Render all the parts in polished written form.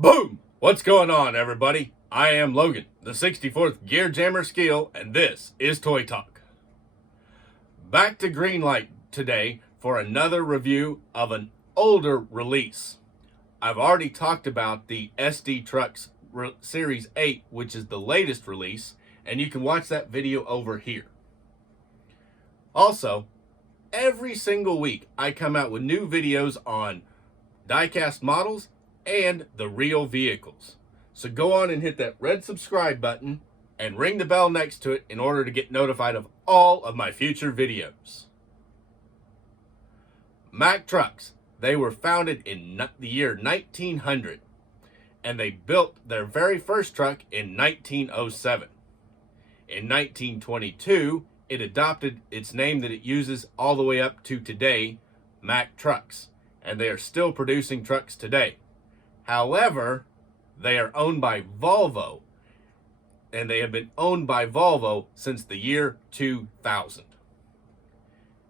Boom! What's going on, everybody? I am Logan, the 64th Gear Jammer Skeele, and this is Toy Talk. Back to Greenlight today for another review of an older release. I've already talked about the SD Trucks Series 8, which is the latest release, and you can watch that video over here. Also, every single week I come out with new videos on diecast models and the real vehicles. So go on and hit that red subscribe button and ring the bell next to it in order to get notified of all of my future videos. Mack Trucks, they were founded in the year 1900 and they built their very first truck in 1907. In 1922, it adopted its name that it uses all the way up to today, Mack Trucks, and they are still producing trucks today. However, they are owned by Volvo, and they have been owned by Volvo since the year 2000.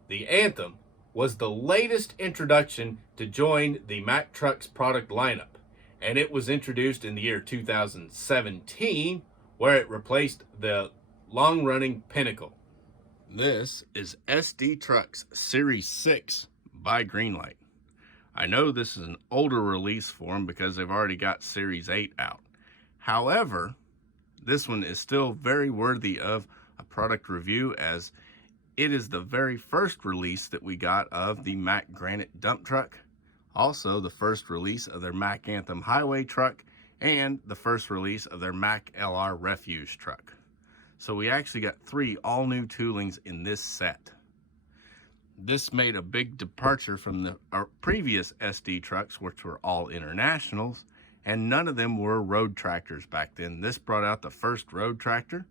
The Anthem was the latest introduction to join the Mack Trucks product lineup, and it was introduced in the year 2017, where it replaced the long-running Pinnacle. This is SD Trucks Series 6 by Greenlight. I know this is an older release for them because they've already got Series 8 out. However, this one is still very worthy of a product review, as it is the very first release that we got of the Mack Granite dump truck, also the first release of their Mack Anthem highway truck, and the first release of their Mack LR refuse truck. So we actually got 3 all-new toolings in this set. This made a big departure from our previous SD trucks, which were all internationals, and none of them were road tractors back then. This brought out the first road tractor.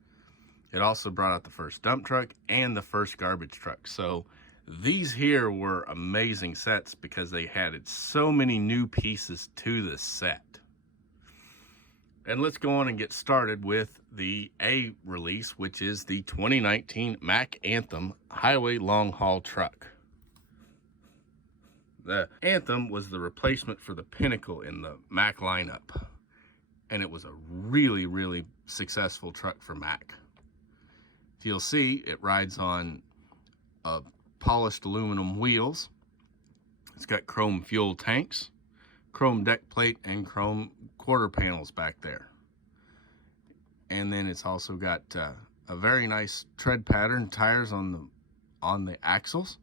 It also brought out the first dump truck and the first garbage truck. So these here were amazing sets because they added so many new pieces to the set. And let's go on and get started with the A release, which is the 2019 Mack Anthem Highway Long Haul Truck. The Anthem was the replacement for the Pinnacle in the Mack lineup, and it was a really successful truck for Mack. If you'll see, it rides on polished aluminum wheels. It's got chrome fuel tanks, chrome deck plate, and chrome quarter panels back there. And then it's also got a very nice tread pattern tires on the axles.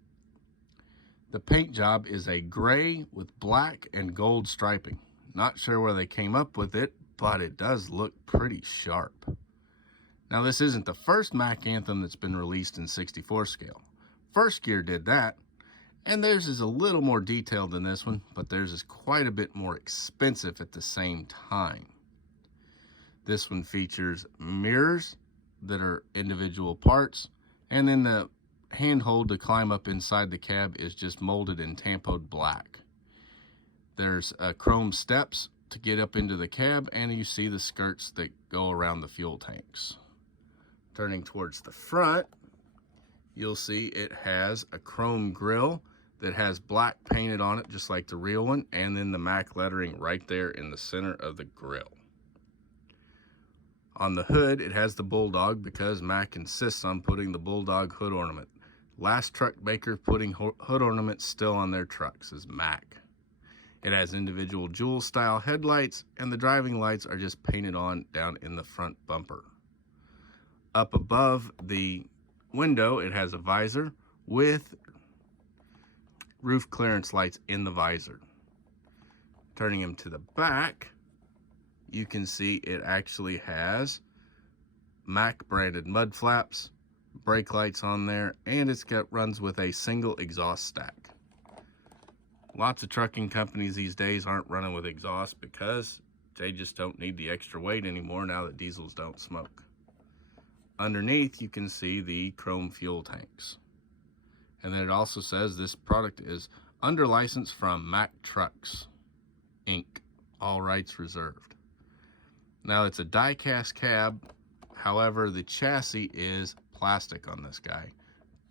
The paint job is a gray with black and gold striping. Not sure where they came up with it, but it does look pretty sharp. Now, this isn't the first Mack Anthem that's been released in 64 scale. First Gear did that, and theirs is a little more detailed than this one, but theirs is quite a bit more expensive at the same time. This one features mirrors that are individual parts, and then the handhold to climb up inside the cab is just molded in tampoed black. There's chrome steps to get up into the cab, and you see the skirts that go around the fuel tanks. Turning towards the front, you'll see it has a chrome grille that has black painted on it just like the real one, and then the Mack lettering right there in the center of the grille. On the hood, it has the Bulldog because Mack insists on putting the Bulldog hood ornament. Last truck maker putting hood ornaments still on their trucks is Mack. It has individual jewel style headlights, and the driving lights are just painted on down in the front bumper. Up above the window, it has a visor with roof clearance lights in the visor. Turning him to the back, you can see it actually has Mack branded mud flaps, brake lights on there, and runs with a single exhaust stack. Lots of trucking companies these days aren't running with exhaust because they just don't need the extra weight anymore now that diesels don't smoke. Underneath, you can see the chrome fuel tanks. And then it also says this product is under license from Mack Trucks, Inc. All rights reserved. Now, it's a die-cast cab. However, the chassis is plastic on this guy.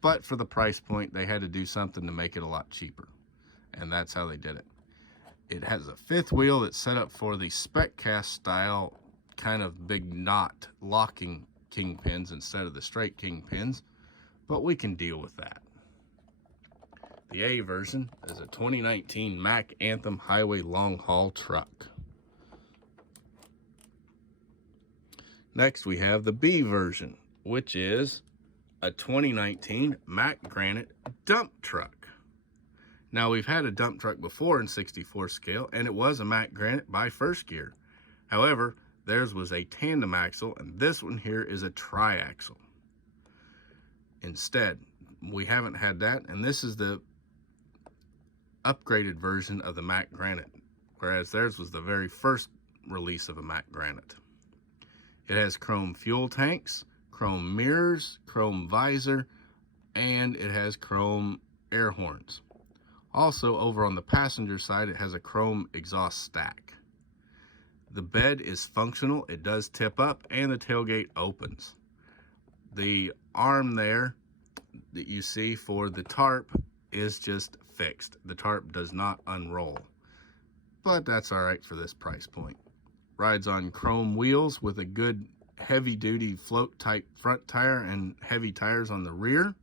But for the price point, they had to do something to make it a lot cheaper. And that's how they did it. It has a fifth wheel that's set up for the spec cast style kind of big knot locking kingpins instead of the straight kingpins, but we can deal with that. The A version is a 2019 Mack Anthem highway long haul truck. Next we have the B version, which is a 2019 Mack Granite dump truck. Now, we've had a dump truck before in 64 scale, and it was a Mack Granite by First Gear. However, theirs was a tandem axle, and this one here is a tri-axle. Instead, we haven't had that, and this is the upgraded version of the Mack Granite, whereas theirs was the very first release of a Mack Granite. It has chrome fuel tanks, chrome mirrors, chrome visor, and it has chrome air horns. Also, over on the passenger side, it has a chrome exhaust stack. The bed is functional, it does tip up, and the tailgate opens. The arm there that you see for the tarp is just fixed. The tarp does not unroll, but that's all right for this price point. Rides on chrome wheels with a good heavy-duty float-type front tire and heavy tires on the rear.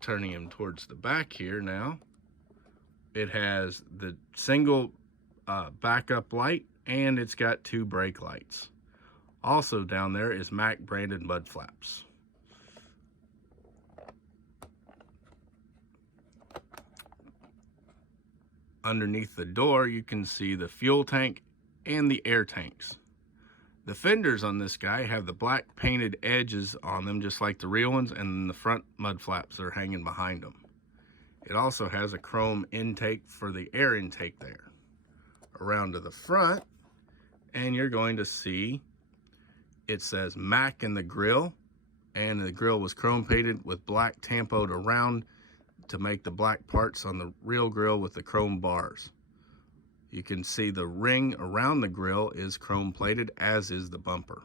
Turning him towards the back here now, it has the single backup light, and it's got 2 brake lights. Also down there is Mack branded mud flaps. Underneath the door, you can see the fuel tank and the air tanks. The fenders on this guy have the black painted edges on them, just like the real ones, and the front mud flaps are hanging behind them. It also has a chrome intake for the air intake there. Around to the front, and you're going to see it says Mack in the grill, and the grill was chrome painted with black tampoed around to make the black parts on the real grill with the chrome bars. You can see the ring around the grill is chrome plated, as is the bumper.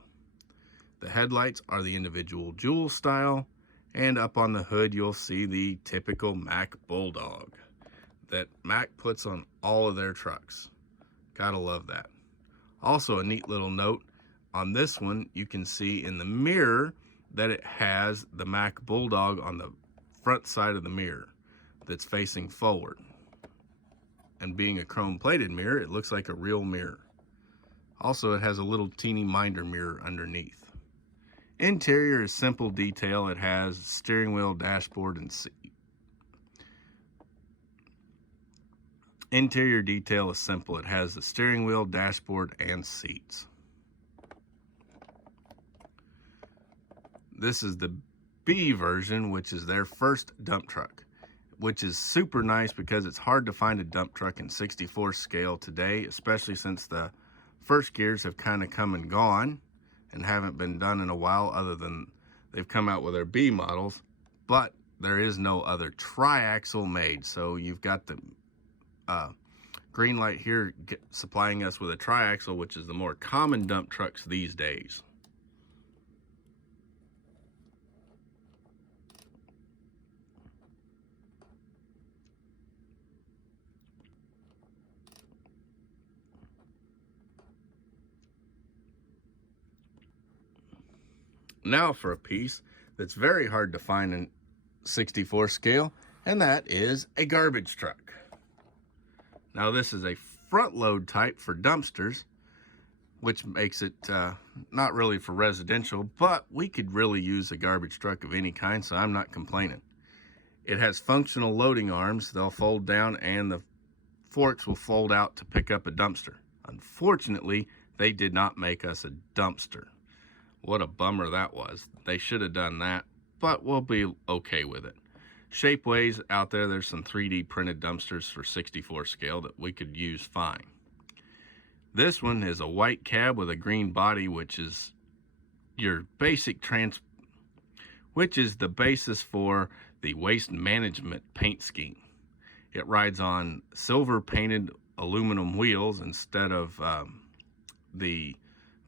The headlights are the individual jewel style, and up on the hood you'll see the typical Mack Bulldog that Mack puts on all of their trucks. Gotta love that. Also, a neat little note on this one, you can see in the mirror that it has the Mack Bulldog on the front side of the mirror that's facing forward. And being a chrome plated mirror, it looks like a real mirror. Also, it has a little teeny minder mirror underneath. Interior is simple detail. It has steering wheel, dashboard, and seat. Interior detail is simple. It has the steering wheel, dashboard, and seats. This is the B version, which is their first dump truck, which is super nice because it's hard to find a dump truck in 64 scale today, especially since the First Gears have kind of come and gone and haven't been done in a while, other than they've come out with their B models, but there is no other tri-axle made. So you've got the Greenlight here supplying us with a tri-axle, which is the more common dump trucks these days. Now for a piece that's very hard to find in 64 scale, and that is a garbage truck. Now this is a front load type for dumpsters, which makes it not really for residential, but we could really use a garbage truck of any kind, so I'm not complaining. It has functional loading arms. They'll fold down, and the forks will fold out to pick up a dumpster. Unfortunately, they did not make us a dumpster. What a bummer that was. They should have done that, but we'll be okay with it. Shapeways out there, there's some 3D printed dumpsters for 64 scale that we could use fine. This one is a white cab with a green body, which is your basic which is the basis for the waste management paint scheme. It rides on silver painted aluminum wheels instead of the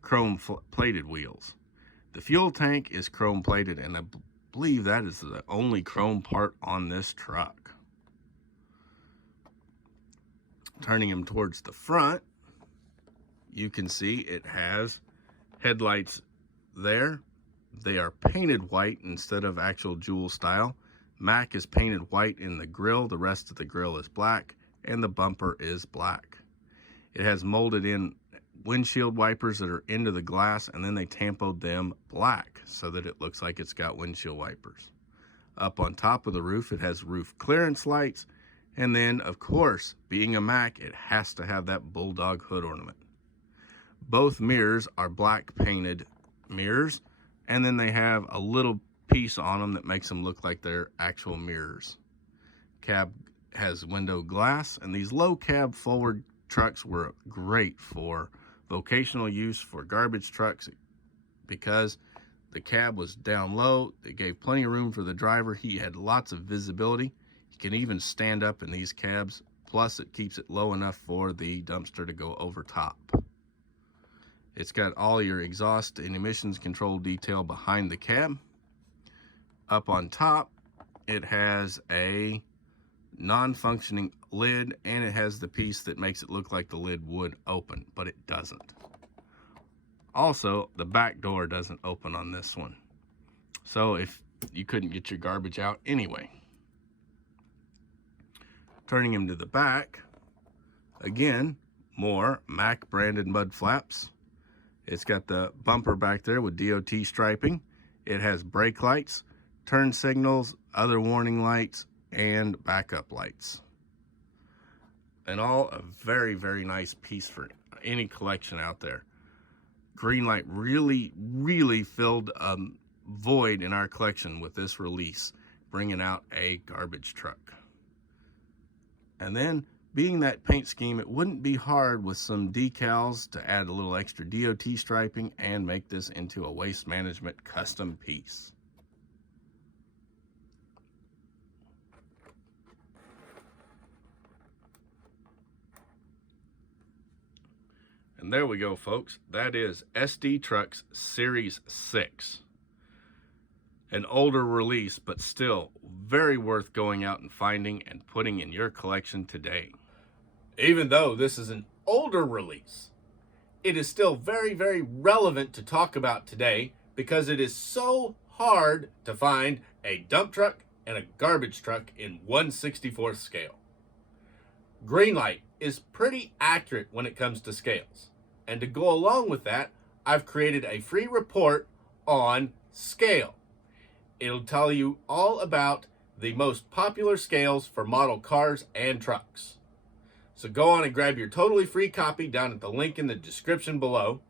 chrome plated wheels. The fuel tank is chrome plated, and I believe that is the only chrome part on this truck. Turning him towards the front, you can see it has headlights there. They are painted white instead of actual jewel style. Mack is painted white in the grille. The rest of the grille is black, and the bumper is black. It has molded in windshield wipers that are into the glass, and then they tampoed them black so that it looks like it's got windshield wipers. Up on top of the roof, it has roof clearance lights, and then, of course, being a Mack, it has to have that Bulldog hood ornament. Both mirrors are black painted mirrors, and then they have a little piece on them that makes them look like they're actual mirrors. Cab has window glass, and these low cab forward trucks were great for vocational use for garbage trucks because the cab was down low. It gave plenty of room for the driver. He had lots of visibility. He can even stand up in these cabs. Plus, it keeps it low enough for the dumpster to go over top. It's got all your exhaust and emissions control detail behind the cab. Up on top, it has a non-functioning lid, and it has the piece that makes it look like the lid would open, but it doesn't. Also, the back door doesn't open on this one, so if you couldn't get your garbage out anyway. Turning him to the back, again, more Mack branded mud flaps. It's got the bumper back there with DOT striping. It has brake lights, turn signals, other warning lights, and backup lights. And all a very, very nice piece for any collection out there. Greenlight really filled a void in our collection with this release, bringing out a garbage truck. And then, being that paint scheme, it wouldn't be hard with some decals to add a little extra DOT striping and make this into a waste management custom piece. And there we go, folks. That is SD Trucks Series 6. An older release, but still very worth going out and finding and putting in your collection today. Even though this is an older release, it is still very, very relevant to talk about today because it is so hard to find a dump truck and a garbage truck in 1/64th scale. Greenlight is pretty accurate when it comes to scales. And to go along with that, I've created a free report on scale. It'll tell you all about the most popular scales for model cars and trucks. So go on and grab your totally free copy down at the link in the description below.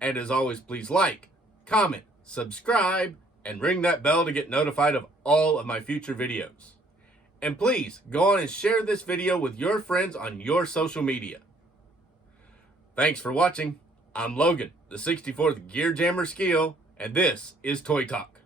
And as always, please like, comment, subscribe, and ring that bell to get notified of all of my future videos. And please go on and share this video with your friends on your social media. Thanks for watching. I'm Logan, the 64th Gear Jammer Skeele, and this is Toy Talk.